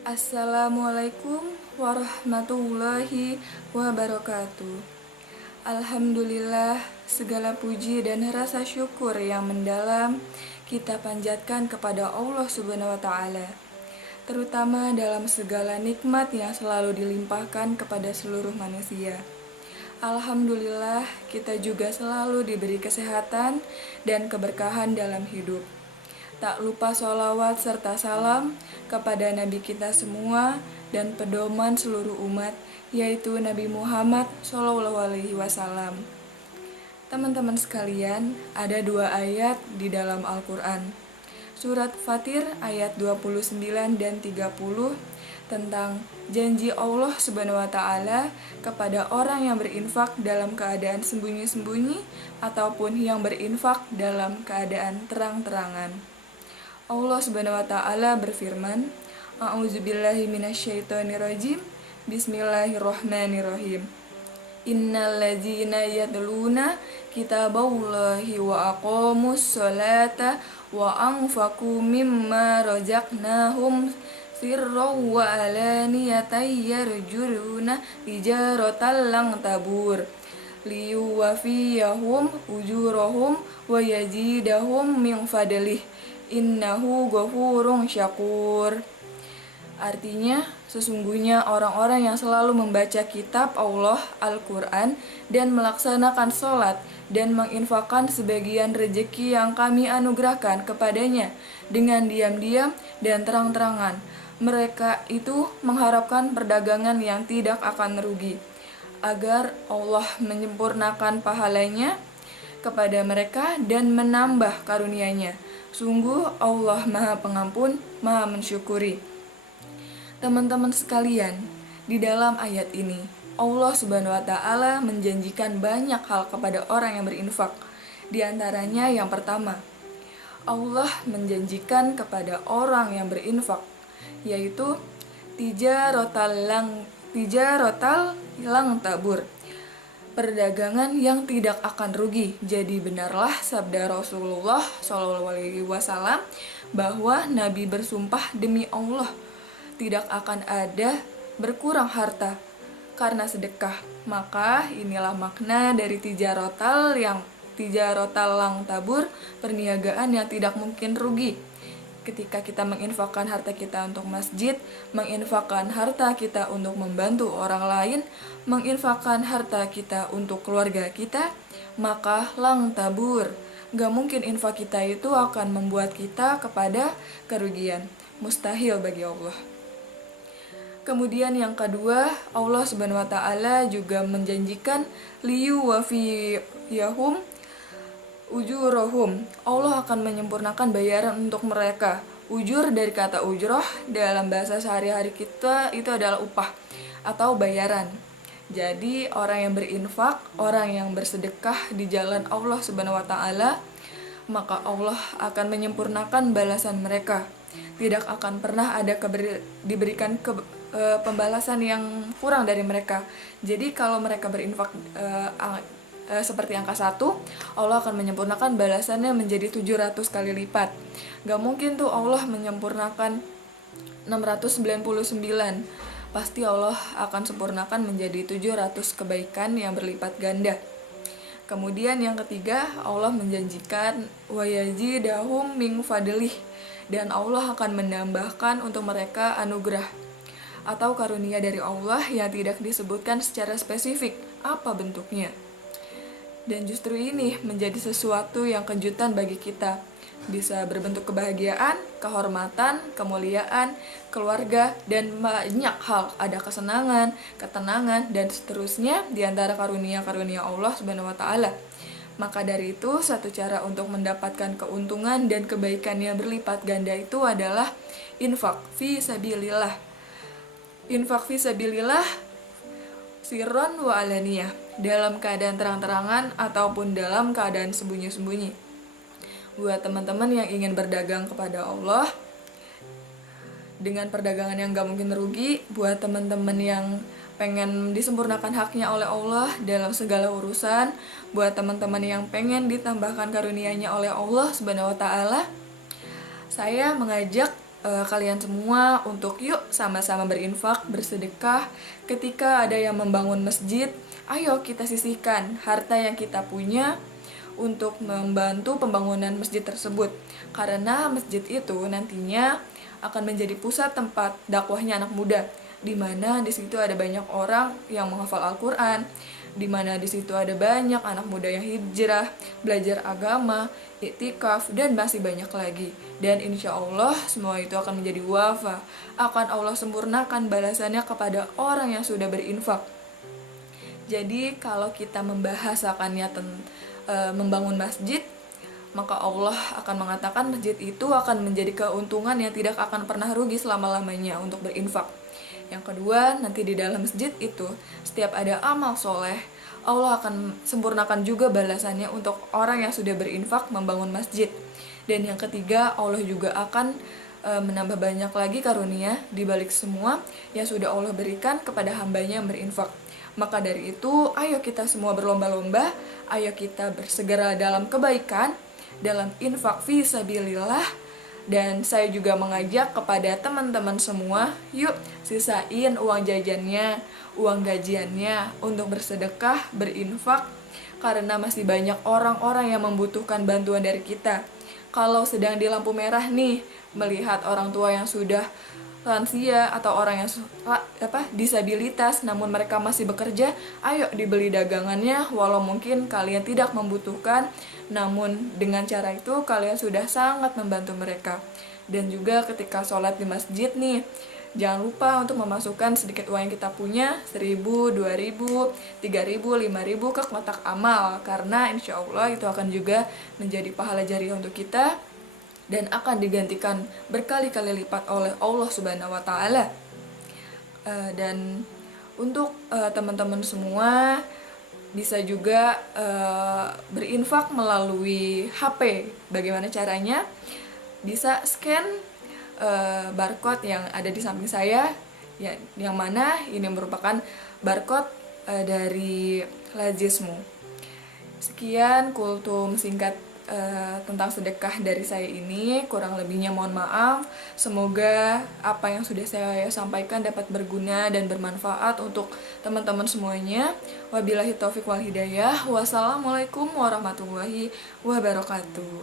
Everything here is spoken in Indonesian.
Assalamualaikum warahmatullahi wabarakatuh. Alhamdulillah, segala puji dan rasa syukur yang mendalam kita panjatkan kepada Allah Subhanahu wa Ta'ala, terutama dalam segala nikmat yang selalu dilimpahkan kepada seluruh manusia. Alhamdulillah, kita juga selalu diberi kesehatan dan keberkahan dalam hidup. Tak lupa sholawat serta salam kepada Nabi kita semua dan pedoman seluruh umat, yaitu Nabi Muhammad SAW. Teman-teman sekalian, ada dua ayat di dalam Al-Quran. Surat Fatir ayat 29 dan 30 tentang janji Allah Subhanahu wa Ta'ala kepada orang yang berinfak dalam keadaan sembunyi-sembunyi ataupun yang berinfak dalam keadaan terang-terangan. Allah Subhanahu wa Ta'ala berfirman, A'udzubillahi minasyaitonirrajim. Bismillahirrahmanirrahim. Innalladzina yatluna kitaballahi wa aqamus sholata wa anfaqu mimma razaqnahum sirran wa alaniyatan yarjuna tijaratan lan tabur liyuwafiyahum ujurahum wa yazidahum min fadlih innahu ghafurun syakur. Artinya, sesungguhnya orang-orang yang selalu membaca kitab Allah, Al-Quran, dan melaksanakan sholat, dan menginfakkan sebagian rezeki yang kami anugerahkan kepadanya dengan diam-diam dan terang-terangan. Mereka itu mengharapkan perdagangan yang tidak akan merugi, agar Allah menyempurnakan pahalanya kepada mereka dan menambah karunia-Nya. Sungguh Allah Maha Pengampun, Maha Mensyukuri. Teman-teman sekalian, di dalam ayat ini Allah Subhanahu wa Ta'ala menjanjikan banyak hal kepada orang yang berinfak. Di antaranya yang pertama, Allah menjanjikan kepada orang yang berinfak, yaitu tijarotal lang tabur, perdagangan yang tidak akan rugi. Jadi benarlah sabda Rasulullah SAW bahwa Nabi bersumpah demi Allah tidak akan ada berkurang harta karena sedekah. Maka inilah makna dari tijarotal lang tabur, perniagaan yang tidak mungkin rugi. Ketika kita menginfakkan harta kita untuk masjid, menginfakkan harta kita untuk membantu orang lain, menginfakkan harta kita untuk keluarga kita, maka lang tabur. Gak mungkin infak kita itu akan membuat kita kepada kerugian. Mustahil bagi Allah. Kemudian yang kedua, Allah Subhanahu wa Ta'ala juga menjanjikan liyuwafiyahum ujurahum. Allah akan menyempurnakan bayaran untuk mereka. Ujur dari kata ujroh dalam bahasa sehari-hari kita itu adalah upah atau bayaran. Jadi orang yang berinfak, orang yang bersedekah di jalan Allah Subhanahu wa Ta'ala, maka Allah akan menyempurnakan balasan mereka. Tidak akan pernah ada diberikan pembalasan yang kurang dari mereka. Jadi kalau mereka berinfak seperti angka 1, Allah akan menyempurnakan balasannya menjadi 700 kali lipat. Gak mungkin tuh Allah menyempurnakan 699. Pasti Allah akan sempurnakan menjadi 700 kebaikan yang berlipat ganda. Kemudian yang ketiga, Allah menjanjikan wa yazidahum min fadlih, dan Allah akan menambahkan untuk mereka anugerah atau karunia dari Allah yang tidak disebutkan secara spesifik apa bentuknya. Dan justru ini menjadi sesuatu yang kejutan bagi kita. Bisa berbentuk kebahagiaan, kehormatan, kemuliaan, keluarga, dan banyak hal. Ada kesenangan, ketenangan, dan seterusnya di antara karunia-karunia Allah Subhanahu wa Ta'ala. Maka dari itu, satu cara untuk mendapatkan keuntungan dan kebaikan yang berlipat ganda itu adalah infak fi sabilillah. Infak fi sabilillah sirron wa alaniyah, dalam keadaan terang-terangan ataupun dalam keadaan sembunyi-sembunyi. Buat teman-teman yang ingin berdagang kepada Allah dengan perdagangan yang gak mungkin rugi, buat teman-teman yang pengen disempurnakan haknya oleh Allah dalam segala urusan, buat teman-teman yang pengen ditambahkan karunia-Nya oleh Allah Subhanahu wa Ta'ala, saya mengajak kalian semua untuk yuk sama-sama berinfak, bersedekah. Ketika ada yang membangun masjid, ayo kita sisihkan harta yang kita punya untuk membantu pembangunan masjid tersebut. Karena masjid itu nantinya akan menjadi pusat tempat dakwahnya anak muda, di mana di situ ada banyak orang yang menghafal Al-Qur'an, di mana di situ ada banyak anak muda yang hijrah, belajar agama, iktikaf, dan masih banyak lagi. Dan insya Allah semua itu akan menjadi wafa, akan Allah sempurnakan balasannya kepada orang yang sudah berinfak. Jadi kalau kita membahasakannya membangun masjid, maka Allah akan mengatakan masjid itu akan menjadi keuntungan yang tidak akan pernah rugi selama-lamanya untuk berinfak. Yang kedua, nanti di dalam masjid itu setiap ada amal soleh, Allah akan sempurnakan juga balasannya untuk orang yang sudah berinfak membangun masjid. Dan yang ketiga, Allah juga akan menambah banyak lagi karunia di balik semua yang sudah Allah berikan kepada hambanya yang berinfak. Maka dari itu, ayo kita semua berlomba-lomba, ayo kita bersegera dalam kebaikan, dalam infak fi sabilillah. Dan saya juga mengajak kepada teman-teman semua, yuk sisain uang jajannya, uang gajiannya untuk bersedekah, berinfak, karena masih banyak orang-orang yang membutuhkan bantuan dari kita. Kalau sedang di lampu merah nih, melihat orang tua yang sudah lansia atau orang yang disabilitas namun mereka masih bekerja, ayo dibeli dagangannya walau mungkin kalian tidak membutuhkan, namun dengan cara itu kalian sudah sangat membantu mereka. Dan juga ketika sholat di masjid nih, jangan lupa untuk memasukkan sedikit uang yang kita punya, 1.000, 2.000, 3.000, 5.000 ke kotak amal, karena insya Allah itu akan juga menjadi pahala jariah untuk kita dan akan digantikan berkali-kali lipat oleh Allah Subhanahu wa Ta'ala. Dan untuk teman-teman semua bisa juga berinfak melalui HP. Bagaimana caranya? Bisa scan barcode yang ada di samping saya, yang mana ini merupakan barcode dari Lazismu. Sekian kultum singkat tentang sedekah dari saya ini, kurang lebihnya mohon maaf. Semoga apa yang sudah saya sampaikan dapat berguna dan bermanfaat untuk teman-teman semuanya. Wabillahi taufik wal hidayah. Wassalamualaikum warahmatullahi wabarakatuh.